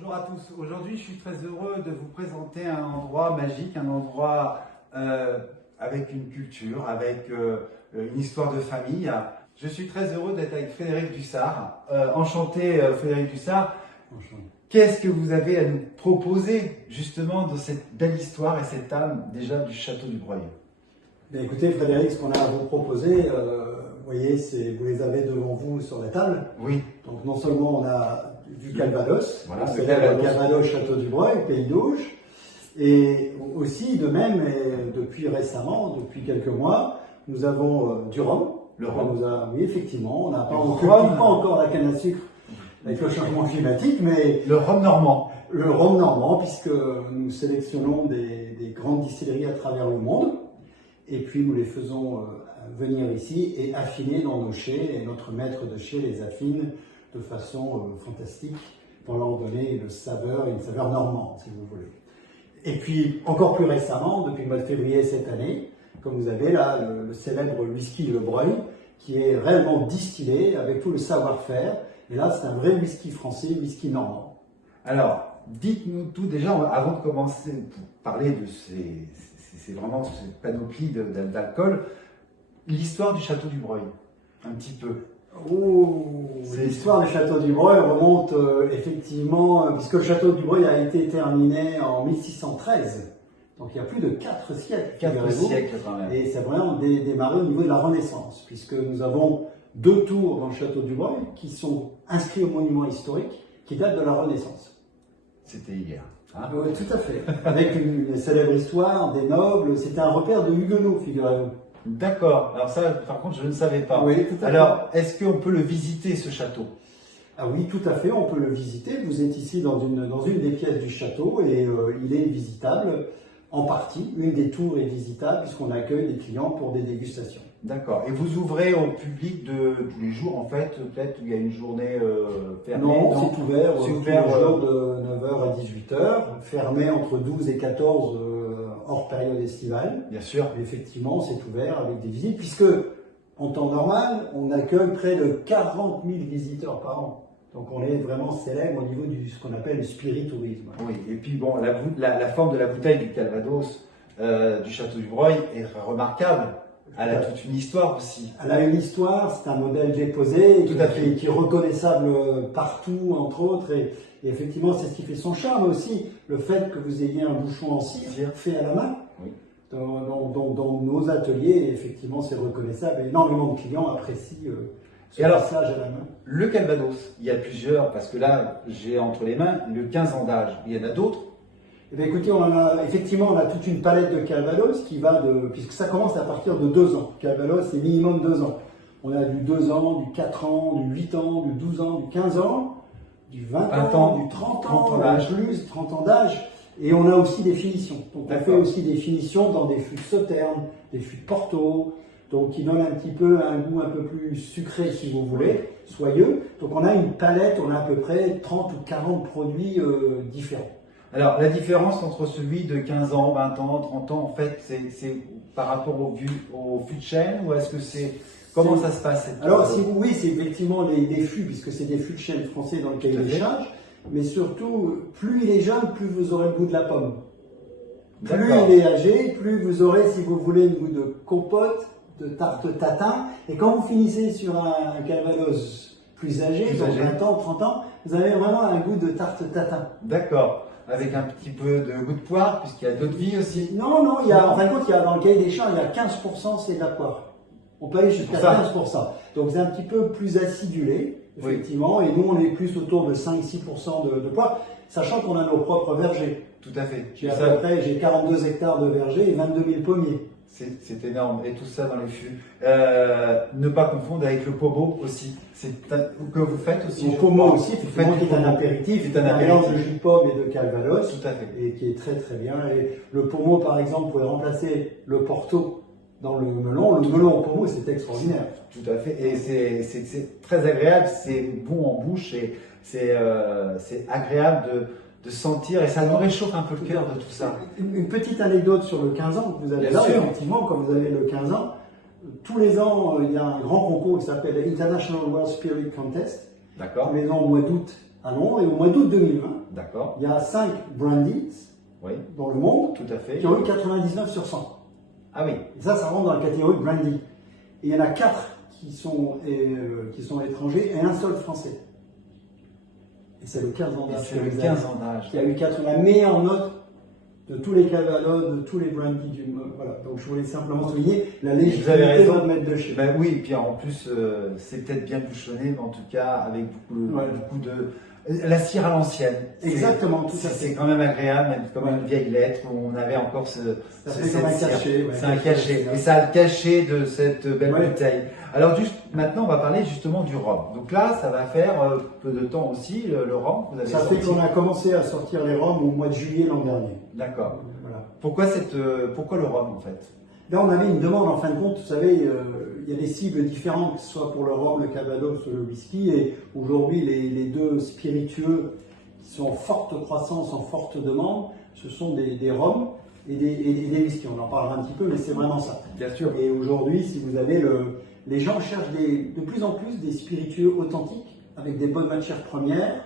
Bonjour à tous. Aujourd'hui, je suis très heureux de vous présenter un endroit magique, un endroit avec une culture, avec une histoire de famille. Je suis très heureux d'être avec Frédéric Dussart. Enchanté, Frédéric Dussart. Qu'est-ce que vous avez à nous proposer justement de cette belle histoire et cette âme déjà du château du Breuil? Écoutez Frédéric, ce qu'on a à vous proposer, vous voyez, vous les avez devant vous sur la table. Oui. Donc non seulement on a du Calvados, voilà, c'est le Calvados Château du Breuil, Pays d'Auge, et aussi de même, et depuis récemment, depuis quelques mois, nous avons du rhum. Le rhum. Oui, effectivement, on n'a pas encore la canne à sucre avec le changement climatique, mais le rhum normand. Le rhum normand, puisque nous sélectionnons des grandes distilleries à travers le monde, et puis nous les faisons venir ici et affiner dans nos chais, et notre maître de chai les affine de façon fantastique pour leur donner une saveur normande, si vous voulez. Et puis, encore plus récemment, depuis le mois de février cette année, comme vous avez là le célèbre whisky Le Breuil, qui est réellement distillé avec tout le savoir-faire. Et là, c'est un vrai whisky français, whisky normand. Alors, dites-nous tout déjà, avant de commencer pour parler de vraiment cette panoplie d'alcool, l'histoire du château du Breuil, un petit peu. L'histoire du château du Breuil remonte effectivement, puisque le château du Breuil a été terminé en 1613. Donc il y a plus de 4 siècles. 4 siècles quand même. Et ça a vraiment démarré au niveau de la Renaissance, puisque nous avons 2 tours dans le château du Breuil qui sont inscrits au monument historique, qui datent de la Renaissance. C'était hier. Hein? Oui, tout à fait. Avec une célèbre histoire des nobles. C'était un repère de Huguenots, figurez-vous. D'accord. Alors ça, par contre, je ne savais pas. Oui, tout à fait. Alors, est-ce qu'on peut le visiter, ce château? Ah oui, tout à fait, on peut le visiter. Vous êtes ici dans une des pièces du château et il est visitable en partie. Une des tours est visitable puisqu'on accueille des clients pour des dégustations. D'accord. Et vous ouvrez au public de tous les jours, en fait, peut-être où il y a une journée fermée? Non, c'est ouvert, tous les jours de 9h à 18h, fermé entre 12 et 14 hors période estivale. Bien sûr. Mais effectivement, c'est ouvert avec des visites, puisque en temps normal, on accueille près de 40 000 visiteurs par an. Donc on est vraiment célèbre au niveau de ce qu'on appelle le spiritourisme. Oui, et puis bon, la forme de la bouteille du Calvados du château du Breuil est remarquable. Elle a toute une histoire aussi. Elle a une histoire, c'est un modèle déposé, tout à fait, qui est reconnaissable partout, entre autres, et effectivement c'est ce qui fait son charme aussi, le fait que vous ayez un bouchon en cire fait à la main. Oui. Dans nos ateliers, effectivement c'est reconnaissable, et énormément de clients apprécient ce passage à la main. Le Calvados, il y a plusieurs, parce que là j'ai entre les mains le 15 ans d'âge, il y en a d'autres? Eh bien, écoutez, on a toute une palette de Calvados qui va puisque ça commence à partir de 2 ans. Calvados, c'est minimum 2 ans. On a du 2 ans, du 4 ans, du 8 ans, du 12 ans, du 15 ans, du 20 ans, du 30 ans d'âge, plus 30 ans d'âge. Et on a aussi des finitions. Donc, on fait aussi des finitions dans des fûts de Sauternes, des fûts de Porto, donc qui donnent un petit peu un goût un peu plus sucré, si vous voulez, soyeux. Donc, on a une palette, on a à peu près 30 ou 40 produits différents. Alors, la différence entre celui de 15 ans, 20 ans, 30 ans, en fait, c'est par rapport au fût de chêne, ou est-ce que c'est... Comment ça se passe? Alors, oui, c'est effectivement des fûts, puisque c'est des fûts de chêne français dans le cahier des charges, mais surtout, plus il est jeune, plus vous aurez le goût de la pomme. Plus il est âgé, plus vous aurez, si vous voulez, le goût de compote, de tarte tatin, et quand vous finissez sur un Calvados plus âgé, donc 20 ans, 30 ans, vous avez vraiment un goût de tarte tatin. D'accord. Avec un petit peu de goût de poire, puisqu'il y a d'autres vies aussi. Non, en fin de compte, dans le cahier des charges, il y a 15%, c'est de la poire. On peut aller jusqu'à 15%. Donc c'est un petit peu plus acidulé, effectivement, et nous on est plus autour de 5-6% de poire, sachant qu'on a nos propres vergers. Tout à fait. J'ai 42 hectares de vergers et 22 000 pommiers. C'est énorme, et tout ça dans les fûts. Ne pas confondre avec le pommeau aussi, que vous faites aussi. Le pommeau aussi, effectivement, qui est un apéritif, un mélange de jus de pomme et de Calvados. Tout à fait. Et qui est très très bien. Et le pommeau, par exemple, pourrait remplacer le Porto dans le melon. Le melon au pommeau, c'est extraordinaire. Tout à fait, et c'est très agréable, c'est bon en bouche, et c'est agréable de sentir, et ça nous réchauffe un peu le cœur de tout ça. Une petite anecdote sur le 15 ans que vous avez là, effectivement, quand vous avez le 15 ans, tous les ans, il y a un grand concours qui s'appelle International World Spirit Contest. D'accord. Tous les ans au mois d'août à Londres, et au mois d'août 2020, D'accord. Il y a 5 brandies Oui, dans le monde tout à fait. qui ont eu 99 sur 100. Ah oui. Et ça rentre dans la catégorie brandy. Et il y en a 4 qui sont étrangers et un seul français. Et c'est le 15 ans d'âge. C'est le 15 ans d'âge. Qui a eu la meilleure note de tous les Calvados, de tous les brandy du monde. Voilà. Donc je voulais simplement souligner la légitimité de notre maître de chez. Ben oui, et puis en plus, c'est peut-être bien bouchonné, mais en tout cas, avec beaucoup de. La cire à l'ancienne. Exactement, tout à fait. C'est quand même agréable, même comme une vieille lettre où on avait encore ce. Ça fait comme un cachet. C'est un cachet. Et ça a le cachet de cette belle bouteille. Alors, maintenant, on va parler justement du rhum. Donc là, ça va faire peu de temps aussi, le rhum. Vous avez ça fait qu'on a commencé à sortir les rhums au mois de juillet l'an dernier. D'accord. Voilà. Pourquoi le rhum en fait? Là, on avait une demande, en fin de compte, vous savez, il y a des cibles différentes, que ce soit pour le rhum, le Calvados ou le whisky, et aujourd'hui, les deux spiritueux qui sont en forte croissance, en forte demande, ce sont des rhums et des whiskies. On en parlera un petit peu, mais c'est vraiment ça. Bien sûr. Et aujourd'hui, si vous avez les gens cherchent de plus en plus des spiritueux authentiques, avec des bonnes matières premières,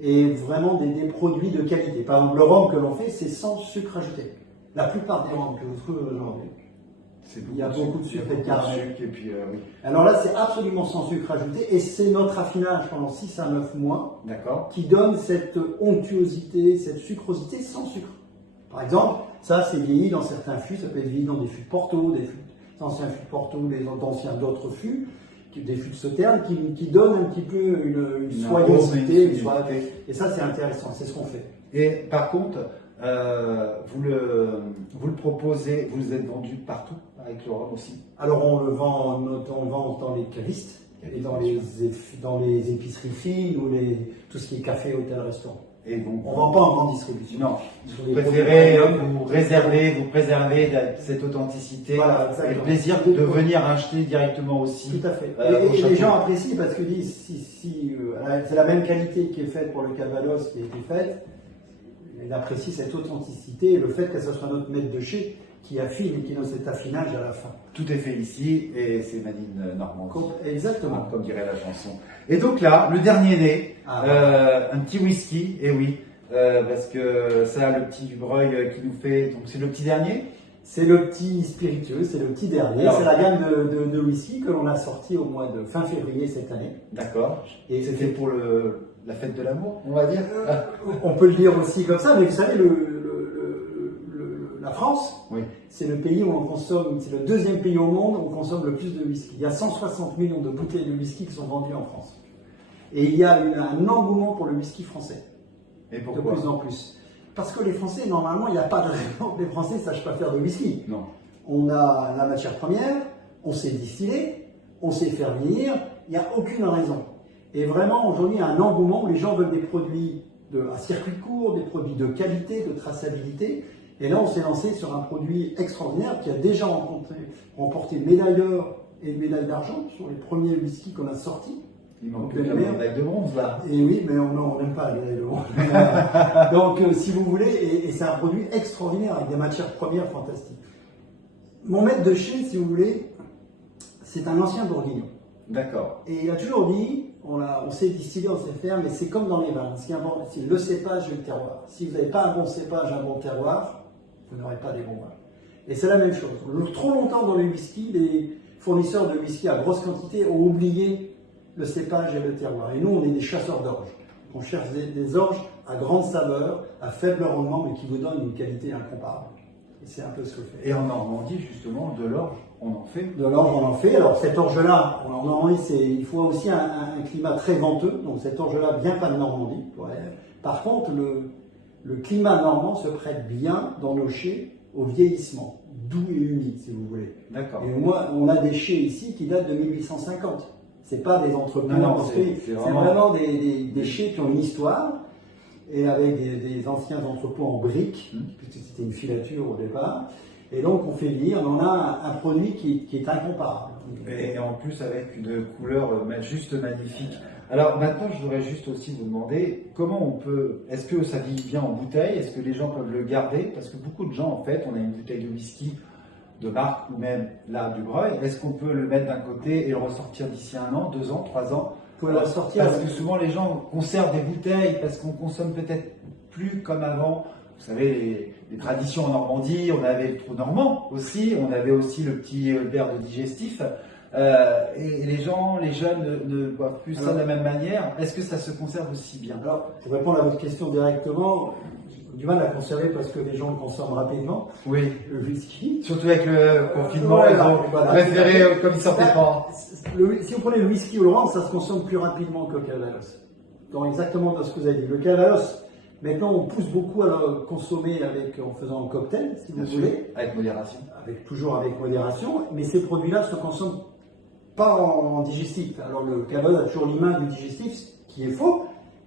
et vraiment des produits de qualité. Par exemple, le rhum que l'on fait, c'est sans sucre ajouté. La plupart des rhums que vous trouvez aujourd'hui. Il y a beaucoup de sucre et de caramel. Oui. Alors là, c'est absolument sans sucre ajouté et c'est notre affinage pendant 6 à 9 mois qui donne cette onctuosité, cette sucrosité sans sucre. Par exemple, ça c'est vieilli dans certains fûts, ça peut être vieilli dans des fûts de Porto, des anciens fûts de Porto, des anciens d'autres fûts, des fûts de Sauternes qui donnent un petit peu une soyosité. Et ça c'est intéressant, c'est ce qu'on fait. Et par contre, vous le proposez, vous êtes vendu partout avec le rhum aussi? Alors on le vend dans les cavistes et dans les épiceries fines ou tout ce qui est café, hôtel, restaurant. Et donc, on ne vend pas en grande distribution. Non, vous préférez vous préserver cette authenticité et le plaisir de venir acheter directement aussi. Tout à fait. Et les gens apprécient parce que disent c'est la même qualité qui est faite pour le Calvados qui a été faite. Ils apprécient cette authenticité et le fait que ce soit notre maître de chez qui affine et qui donne cet affinage à la fin. Tout est fait ici et c'est Made in Normandie. Exactement. Comme dirait la chanson. Et donc là, le dernier né, un petit whisky, et oui, parce que ça, le petit Dubreuil qui nous fait, donc c'est le petit dernier? C'est le petit spiritueux, c'est le petit dernier. C'est la gamme de whisky que l'on a sorti au mois de fin février cette année. D'accord. Et c'était pour la fête de l'amour, on va dire. On peut le dire aussi comme ça, mais vous savez, la France, oui. C'est le pays où on consomme, c'est le deuxième pays au monde où on consomme le plus de whisky. Il y a 160 millions de bouteilles de whisky qui sont vendues en France. Et il y a un engouement pour le whisky français. Et pourquoi? De plus en plus. Parce que les Français, normalement, il n'y a pas de raison que les Français ne sachent pas faire de whisky. Non. On a la matière première, on sait distiller, on sait faire vieillir, il n'y a aucune raison. Et vraiment, aujourd'hui, il y a un engouement où les gens veulent des produits à circuit court, des produits de qualité, de traçabilité. Et là, on s'est lancé sur un produit extraordinaire qui a déjà remporté médaille d'or et médaille d'argent sur les premiers whisky qu'on a sortis. Il manque une médaille de bronze là. Et oui, mais on n'aime pas les médailles de bronze. Donc, si vous voulez, et c'est un produit extraordinaire avec des matières premières fantastiques. Mon maître de chez, si vous voulez, c'est un ancien bourguignon. D'accord. Et il a toujours dit, on sait distiller, on sait faire, mais c'est comme dans les vins. Ce qui est important, c'est le cépage et le terroir. Si vous n'avez pas un bon cépage, un bon terroir, vous n'aurez pas des bons vins. Et c'est la même chose. Trop longtemps dans les whisky, les fournisseurs de whisky à grosse quantité ont oublié le cépage et le terroir. Et nous, on est des chasseurs d'orge. On cherche des orges à grande saveur, à faible rendement, mais qui vous donnent une qualité incomparable. Et c'est un peu ce que fait. Et en Normandie, justement, de l'orge, on en fait? De l'orge, on en fait. Alors, cette orge-là, en Normandie, il faut aussi un climat très venteux. Donc, cette orge-là vient pas de Normandie. Par contre, le climat normand se prête bien dans nos chais au vieillissement, doux et humide, si vous voulez. D'accord. Et moi, on a des chais ici qui datent de 1850. C'est pas des entrepôts construits, c'est vraiment des chais qui ont une histoire, et avec des anciens entrepôts en briques, puisque c'était une filature au départ. Et donc on fait vieillir, on a un produit qui est incomparable. Et en plus avec une couleur juste magnifique. Alors maintenant, je voudrais juste aussi vous demander comment on peut. Est-ce que ça vieillit bien en bouteille? Est-ce que les gens peuvent le garder? Parce que beaucoup de gens, en fait, on a une bouteille de whisky de marque ou même là du Breuil. Est-ce qu'on peut le mettre d'un côté et le ressortir d'ici 1 an, 2 ans, 3 ans? pouvez la sortir. Parce que souvent les gens conservent des bouteilles parce qu'on consomme peut-être plus comme avant. Vous savez, les traditions en Normandie, on avait le trou normand aussi, on avait aussi le petit verre de digestif. Et les gens, les jeunes ne boivent plus ça de la même manière. Est-ce que ça se conserve aussi bien? Alors, pour répondre à votre question directement, j'ai du mal à conserver parce que les gens le consomment rapidement. Oui. Le whisky. Surtout avec le confinement, Voilà, ils ont voilà. préféré comme ils sortaient pas. Si vous prenez le whisky ou le rhum, ça se consomme plus rapidement que le Calvados. Donc exactement dans ce que vous avez dit. Le Calvados, maintenant on pousse beaucoup à le consommer en faisant un cocktail, si vous voulez. Avec modération. Toujours avec modération, mais ces produits-là se consomment pas en digestif. Alors le Calvados a toujours l'image du digestif, ce qui est faux,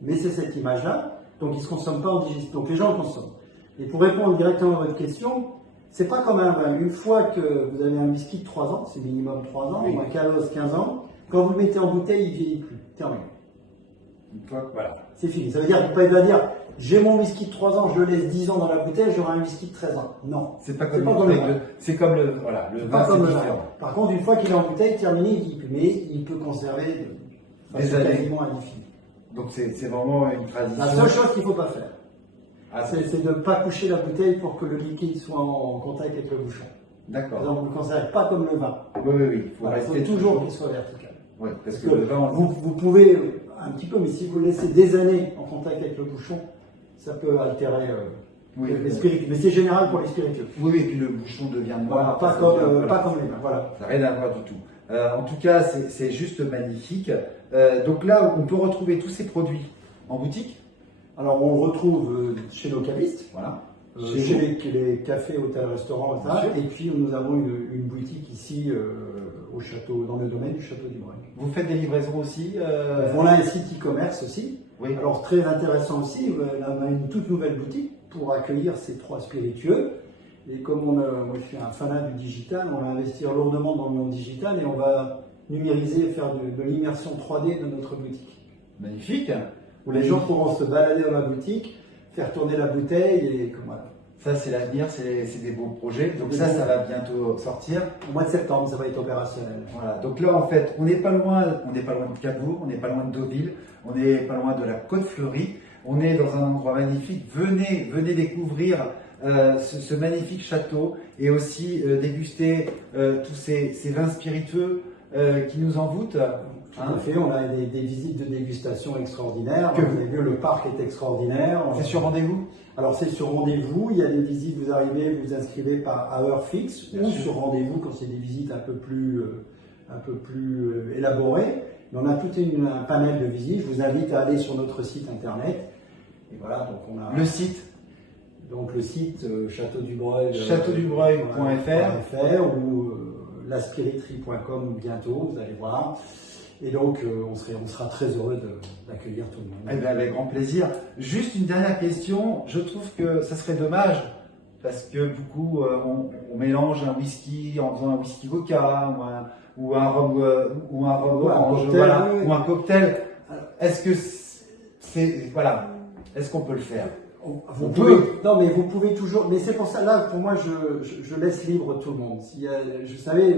mais c'est cette image-là. Donc il ne se consomme pas en digestif. Donc les gens le consomment. Et pour répondre directement à votre question, c'est pas comme un vin. Une fois que vous avez un whisky de 3 ans, c'est minimum 3 ans, Oui. ou un Calvados 15 ans, quand vous le mettez en bouteille, il ne vieillit plus. Terminé. Une fois, voilà. C'est fini. Ça veut dire que vous ne pouvez pas dire j'ai mon whisky de 3 ans, je le laisse 10 ans dans la bouteille, j'aurai un whisky de 13 ans. Non. C'est pas comme, le vin. c'est comme le, voilà, le Pas vin, comme c'est le vin. différent. Par contre, une fois qu'il est en bouteille, terminé, il vieillit plus. Mais il peut conserver Des façon années. quasiment à l'infini. Donc c'est vraiment une tradition. La seule chose qu'il ne faut pas faire, Ah, c'est de ne pas coucher la bouteille pour que le liquide soit en contact avec le bouchon. Par D'accord. exemple, vous ne le conservez pas comme le vin. Oui. Il faut Voilà, il faut rester toujours qu'il soit vertical. Oui, parce Parce que que le vin, vous pouvez un petit peu, mais si vous le laissez des années en contact avec le bouchon, ça peut altérer oui, les spiritueux. Mais c'est général pour les spiritueux. oui, et puis le bouchon devient Voilà, noir. pas ça comme, devient- pas comme les vins. Voilà. Ça n'a rien à voir du tout. En tout cas, c'est juste magnifique. Donc là, on peut retrouver tous ces produits en boutique. Alors on le retrouve chez nos cavistes, Voilà. chez les cafés, hôtels, restaurants, Bien sûr. et puis nous avons une boutique ici au château, dans le domaine du château du Breuil. Vous faites des livraisons aussi On a un site e-commerce aussi. Oui. Alors très intéressant aussi, on a une toute nouvelle boutique pour accueillir ces 3 spiritueux. Et comme moi je suis un fanat du digital, on va investir lourdement dans le monde digital et on va numériser, faire de l'immersion 3D de notre boutique. Magnifique. Où les gens pourront se balader dans la boutique, faire tourner la bouteille et comme voilà. Ça, c'est l'avenir, c'est des beaux projets. Donc ça va bientôt sortir. Au mois de septembre, ça va être opérationnel. Voilà. Donc là, en fait, on n'est pas loin de Cabourg, on n'est pas loin de Deauville, on n'est pas loin de la Côte-Fleurie. On est dans un endroit magnifique. Venez découvrir ce magnifique château et aussi déguster tous ces vins spiritueux qui nous envoûtent. Tout à fait, on a des visites de dégustation extraordinaires. Que Vous avez vu, le parc est extraordinaire. C'est sur rendez-vous? Alors c'est sur rendez-vous, il y a des visites, vous arrivez, vous inscrivez à heure fixe Bien ou sûr. sur rendez-vous quand c'est des visites un peu plus élaborées. Mais on a tout un panel de visites, je vous invite à aller sur notre site internet. Et voilà, donc on a Le site le site châteaudubreuil.fr châteaudubreuil.fr ou laspiriterie.com bientôt, vous allez voir. Et donc, on sera très heureux d'accueillir tout le monde. Eh bien, avec grand plaisir. Juste une dernière question. Je trouve que ça serait dommage parce que beaucoup on mélange un whisky en faisant un whisky vodka ou un rhum orange, cocktail, voilà, oui. ou un cocktail. Est-ce que est-ce qu'on peut le faire? Vous pouvez, non, mais vous pouvez toujours. Mais c'est pour ça, là, pour moi, je laisse libre tout le monde. Je savais,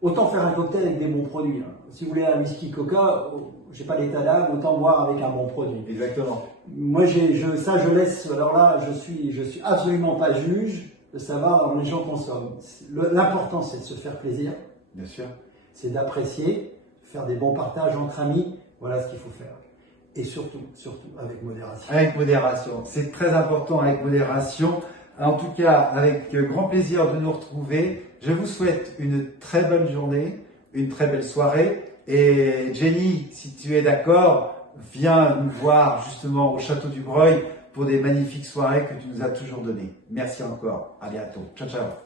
autant faire un cocktail avec des bons produits. Hein. Si vous voulez un whisky coca, j'ai pas l'état d'âme, autant boire avec un bon produit. Exactement. Moi, je laisse. Alors là, je suis absolument pas juge de savoir comment les gens consomment. L'important, c'est de se faire plaisir. Bien sûr. C'est d'apprécier, faire des bons partages entre amis. Voilà ce qu'il faut faire. Et surtout, avec modération. Avec modération. C'est très important avec modération. En tout cas, avec grand plaisir de nous retrouver. Je vous souhaite une très bonne journée, une très belle soirée. Et Jenny, si tu es d'accord, viens nous voir justement au Château du Breuil pour des magnifiques soirées que tu nous as toujours données. Merci encore. À bientôt. Ciao, ciao.